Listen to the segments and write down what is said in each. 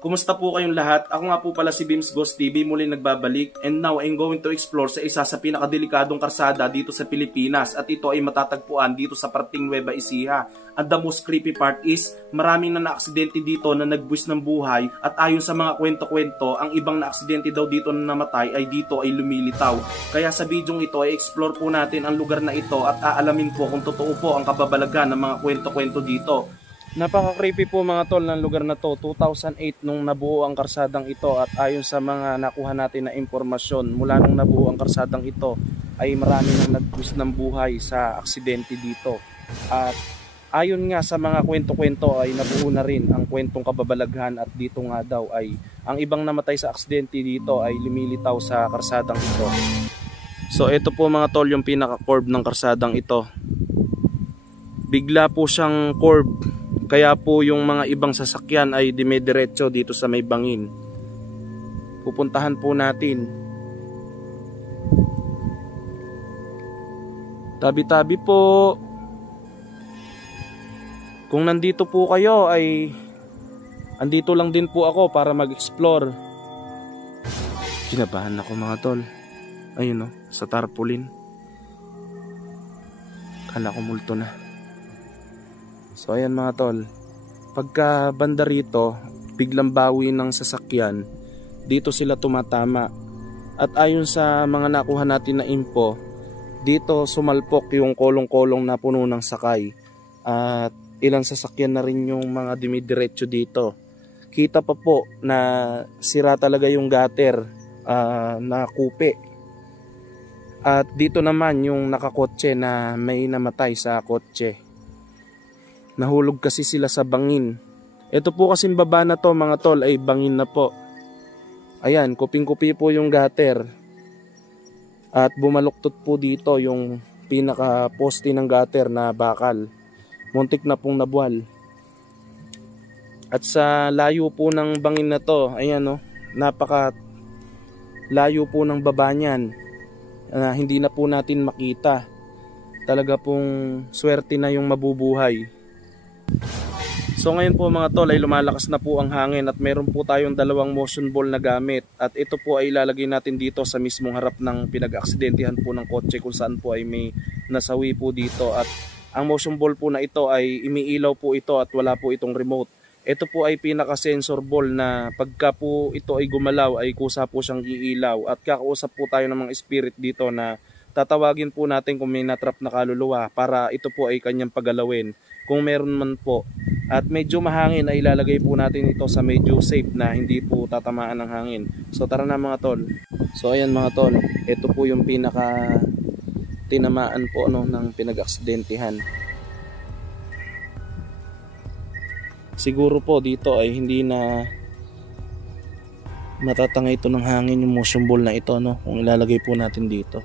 Kumusta po kayong lahat? Ako nga po pala si Beams Ghost TV, muli nagbabalik, and now I'm going to explore sa isa sa pinakadelikadong karsada dito sa Pilipinas, at ito ay matatagpuan dito sa parting Nueva Ecija. And the most creepy part is, maraming na naaksidente dito na nagbuwis ng buhay, at ayon sa mga kwento-kwento, ang ibang naaksidente daw dito na namatay ay dito ay lumilitaw. Kaya sa bidyong ito ay explore po natin ang lugar na ito at aalamin po kung totoo po ang kababalagan ng mga kwento-kwento dito. Napaka-creepy po mga tol ng lugar na to. 2008 nung nabuo ang karsadang ito, at ayon sa mga nakuha natin na impormasyon, mula nung nabuo ang karsadang ito ay marami nang nagbuwis ng buhay sa aksidente dito. At ayon nga sa mga kwento-kwento ay nabuo na rin ang kwentong kababalaghan, at dito nga daw ay ang ibang namatay sa aksidente dito ay lumilitaw sa karsadang ito. So ito po mga tol yung pinaka-curve ng karsadang ito. Bigla po siyang curve. Kaya po yung mga ibang sasakyan ay dumediretso dito sa may bangin. Pupuntahan po natin. Tabi-tabi po. Kung nandito po kayo ay andito lang din po ako para mag-explore. Kinabahan ako mga tol. Ayun o, sa tarpaulin. Kala ko multo na. So ayan mga tol, pagka banda rito, biglang bawi ng sasakyan, dito sila tumatama. At ayon sa mga nakuha natin na info, dito sumalpok yung kolong-kolong na puno ng sakay. At ilang sasakyan na rin yung mga dumidiretso dito. Kita pa po na sira talaga yung gutter na kupe. At dito naman yung nakakotse na may namatay sa kotse. Nahulog kasi sila sa bangin. Ito po kasing baba na to mga tol ay bangin na po. Ayan, kuping-kupi po yung gutter. At bumaluktot po dito yung pinaka-poste ng gutter na bakal. Muntik na pong nabuwal. At sa layo po ng bangin na to, ayan o, napaka layo po ng baba niyan. Hindi na po natin makita. Talaga pong swerte na yung mabubuhay. So ngayon po mga tol ay lumalakas na po ang hangin, at meron po tayong dalawang motion ball na gamit, at ito po ay ilalagay natin dito sa mismong harap ng pinag-aksidentihan po ng kotse, kung saan po ay may nasawi po dito. At ang motion ball po na ito ay umiilaw po ito at wala po itong remote. Ito po ay pinaka-sensor ball na pagka po ito ay gumalaw ay kusa po siyang iilaw, at kakausap po tayo ng mga spirit dito na tatawagin po natin kung may natrap na kaluluwa para ito po ay kanyang pagalawin kung meron man po. At medyo mahangin ay ilalagay po natin ito sa medyo safe na hindi po tatamaan ng hangin. So tara na mga tol. So ayan mga tol, ito po yung pinaka tinamaan po ng pinag-aksidentihan. Siguro po dito ay hindi na matatangay ito ng hangin yung motion ball na ito, kung ilalagay po natin dito.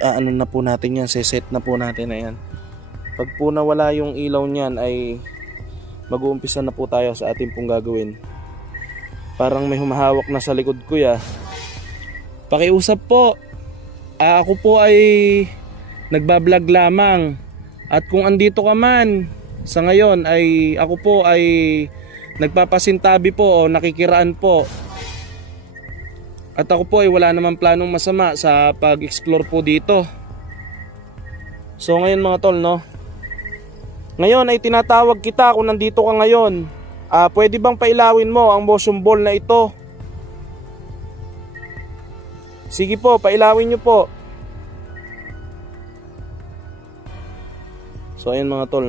Ano na po natin yan, set na po natin na yan. Pag po nawala yung ilaw niyan ay mag-uumpisa na po tayo sa ating pong gagawin. Parang may humahawak na sa likod ko ya. Pakiusap po. Ako po ay nagbablog lamang. At kung andito ka man sa ngayon ay ako po ay nagpapasintabi po o nakikiraan po. At ako po ay wala namang planong masama sa pag-explore po dito. So ngayon mga tol ngayon ay tinatawag kita kung nandito ka ngayon. Pwede bang pailawin mo ang motion ball na ito? Sige po, pailawin nyo po. So ayan mga tol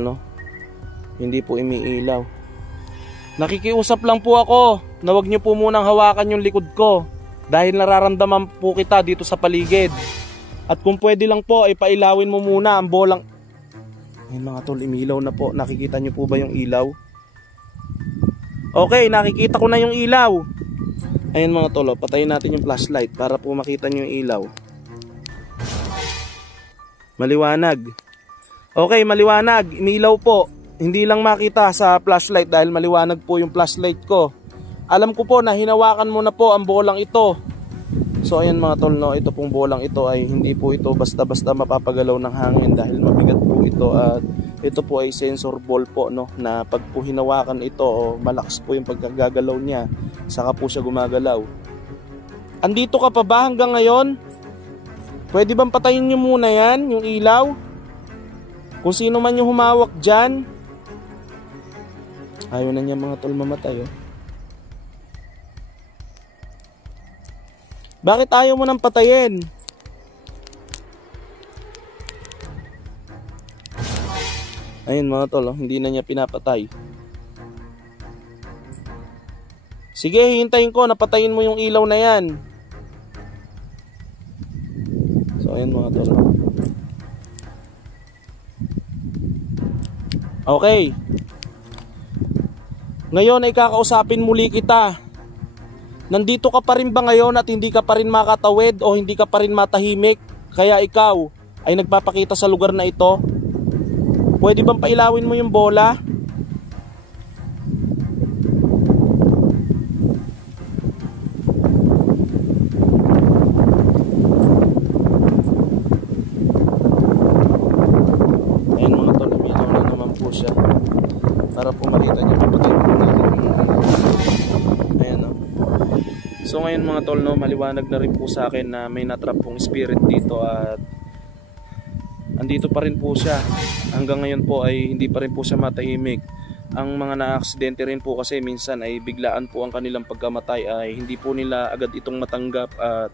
hindi po umiilaw. Nakikiusap lang po ako na wag nyo po munang hawakan yung likod ko, dahil nararamdaman po kita dito sa paligid. At kung pwede lang po ay pailawin mo muna ang bolang. Ayun mga tol, imilaw na po. Nakikita nyo po ba yung ilaw? Okay, nakikita ko na yung ilaw. Ayun mga tol, patayin natin yung flashlight para po makita nyo yung ilaw. Maliwanag. Okay, maliwanag. Imilaw po. Hindi lang makita sa flashlight dahil maliwanag po yung flashlight ko. Alam ko po na hinawakan mo na po ang bolang ito. So ayan mga tol, ito pong bolang ito ay hindi po ito basta-basta mapapagalaw ng hangin dahil mabigat po ito, at Ito po ay sensor ball po, no, na pag po hinawakan ito o malakas po yung pagkagagalaw niya, saka po siya gumagalaw. Andito ka pa ba hanggang ngayon? Pwede bang patayin nyo muna yan, yung ilaw? Kung sino man yung humawak dyan. Ayaw na niya mga tol mamatay, oh. Bakit ayaw mo nang patayin? Ayun mga tol, oh, hindi na niya pinapatay. Sige, hintayin ko, napatayin mo yung ilaw na yan. So ayun mga tol. Okay. Ngayon ay kakausapin muli kita. Nandito ka pa rin ba ngayon at hindi ka pa rin makatawid o hindi ka pa rin matahimik? Kaya ikaw ay nagpapakita sa lugar na ito? Pwede bang pailawin mo yung bola? Ayan mga tol, umilaw na naman po siya. Para po makita niyo mapatay po natin. Ayan o. So ngayon mga tol, no, maliwanag na rin po sa akin na may natrap pong spirit dito at andito pa rin po siya. Hanggang ngayon po ay hindi pa rin po siya matahimik. Ang mga na-aksidente rin po kasi minsan ay biglaan po ang kanilang pagkamatay, ay hindi po nila agad itong matanggap, at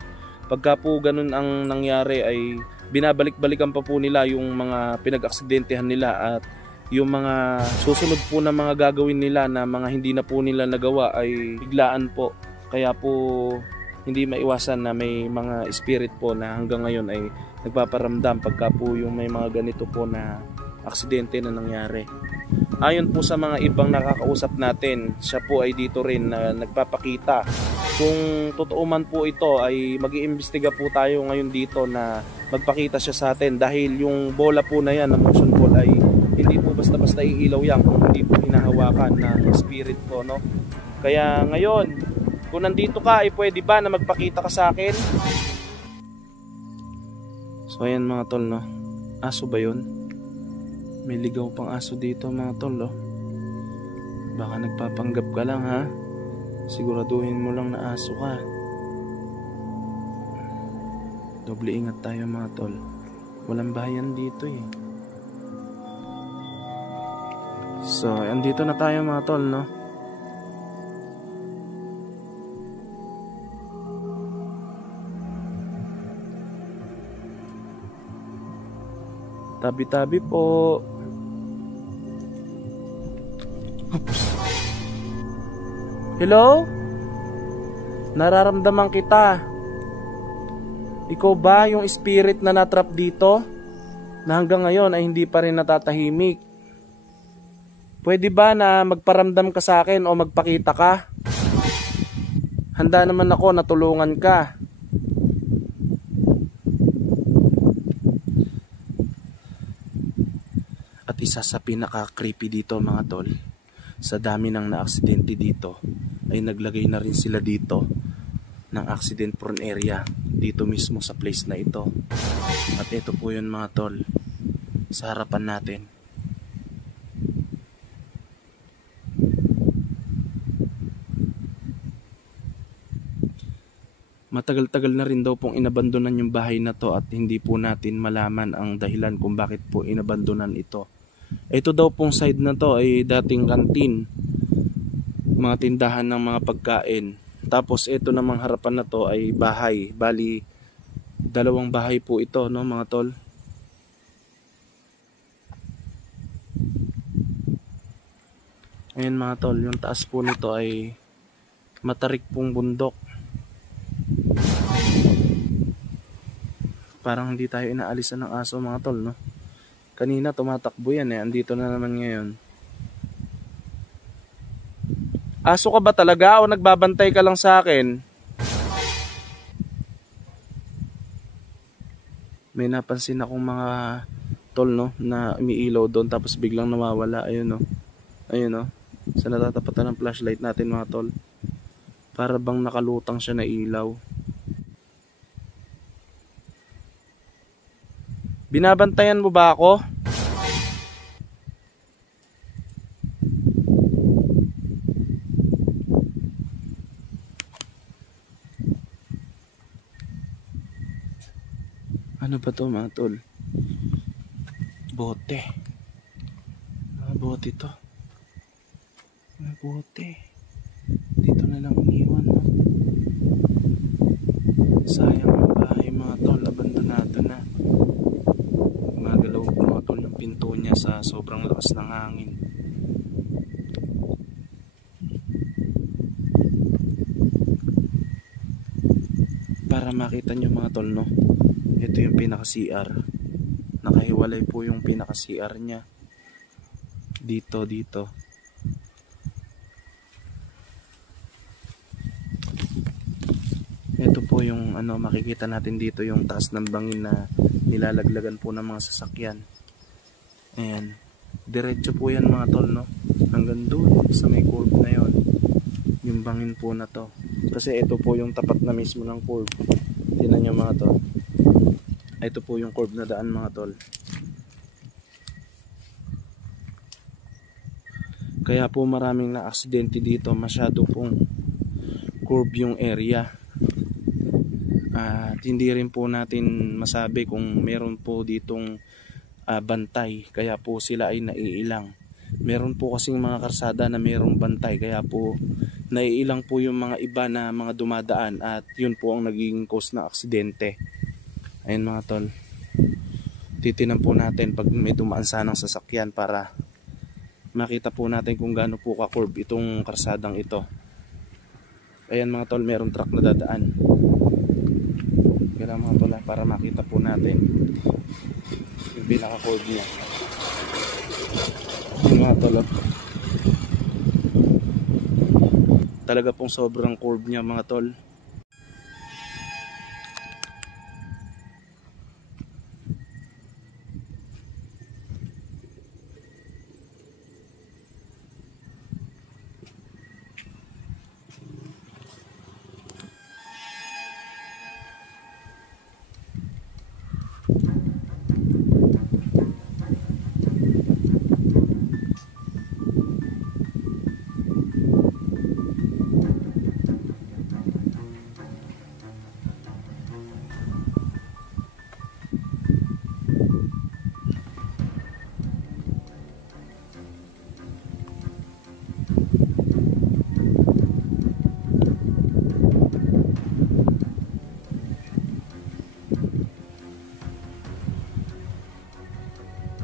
pagka po ganun ang nangyari ay binabalik-balikan pa po nila yung mga pinag-aksidentehan nila, at yung mga susunod po na mga gagawin nila na mga hindi na po nila nagawa ay biglaan po. Kaya po hindi maiwasan na may mga spirit po na hanggang ngayon ay nagpaparamdam pagka po yung may mga ganito po na aksidente na nangyari. Ayon po sa mga ibang nakakausap natin, siya po ay dito rin na nagpapakita. Kung totoo man po ito ay mag-iimbestiga po tayo ngayon dito na magpakita siya sa atin, dahil yung bola po na yan, na motion ball, ay hindi po basta-basta iilaw yan kung hindi po hinahawakan ng spirit po, no? Kaya ngayon, kung nandito ka ay pwede ba na magpakita ka sa akin? So ayan mga tol, no? Aso ba yun? May ligaw pang aso dito mga tol, oh. Baka nagpapanggap ka lang, ha? Siguraduhin mo lang na aso ka. Doble ingat tayo mga tol. Walang bayan dito eh. So andito na tayo mga tol, no? Tabi-tabi po. Hello? Nararamdaman kita. Ikaw ba yung spirit na natrap dito? Na hanggang ngayon ay hindi pa rin natatahimik? Pwede ba na magparamdam ka sa akin o magpakita ka? Handa naman ako na tulungan ka. At isa sa pinaka-creepy dito mga tol, sa dami ng na-aksidente dito, ay naglagay na rin sila dito ng accident prone area dito mismo sa place na ito. At ito po yun mga tol, sa harapan natin. Matagal-tagal na rin daw pong inabandonan yung bahay na to, at hindi po natin malaman ang dahilan kung bakit po inabandonan ito. Ito daw pong side na to ay dating kantin, mga tindahan ng mga pagkain. Tapos ito namang harapan na to ay bahay. Bali, dalawang bahay po ito, no mga tol. Ayan mga tol, yung taas po nito ay matarik pong bundok. Parang hindi tayo inaalisan ng aso mga tol, no? Kanina tumatakbo yan eh, andito na naman ngayon. Aso ka ba talaga o nagbabantay ka lang sa akin? May napansin akong mga tol, no, na umiilaw doon tapos biglang nawawala. Ayun, no. Ayun, no. Sa natatapatan ng flashlight natin mga tol. Para bang nakalutang siya na ilaw. Binabantayan mo ba ako? Ano ba to mga tol? Bote. Bote to. Bote. Dito na lang iniwan, no? Sayang ang bahay mga tol. Abandonado na. Magalaw mga tol yung pinto niya sa sobrang lakas ng hangin. Para makita nyo mga tol, no? Ito yung pinaka-CR. Nakahiwalay po yung pinaka-CR niya. Dito. Ito po yung makikita natin dito, yung taas ng bangin na nilalaglagan po ng mga sasakyan. Ayan. Diretso po yan mga tol, no? Hanggang doon sa may curve na yon. Yung bangin po na to. Kasi ito po yung tapat na mismo ng curve. Tingnan nyo mga tol. Ito po yung curve na daan mga tol. Kaya po maraming na-aksidente dito. Masyado pong curve yung area. At hindi rin po natin masabi kung meron po ditong bantay. Kaya po sila ay naiilang. Meron po kasing mga karsada na mayroong bantay. Kaya po naiilang po yung mga iba na mga dumadaan. At yun po ang naging cause na aksidente. Ayun mga tol. Titinan po natin pag may dumaan sanang sasakyan para makita po natin kung gaano po ka-curve itong karsadang ito. Ayan mga tol, merong truck na dadaan. Kaya mga tol, para makita po natin yung pinaka-curve niya. Yung mga tol, talaga pong sobrang curve niya mga tol.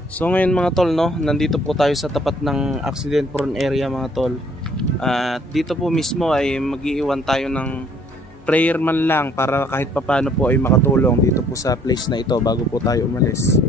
So ngayon mga tol, no, nandito po tayo sa tapat ng accident prone area mga tol. At dito po mismo ay mag-iiwan tayo ng prayer man lang para kahit papano po ay makatulong dito po sa place na ito bago po tayo umalis.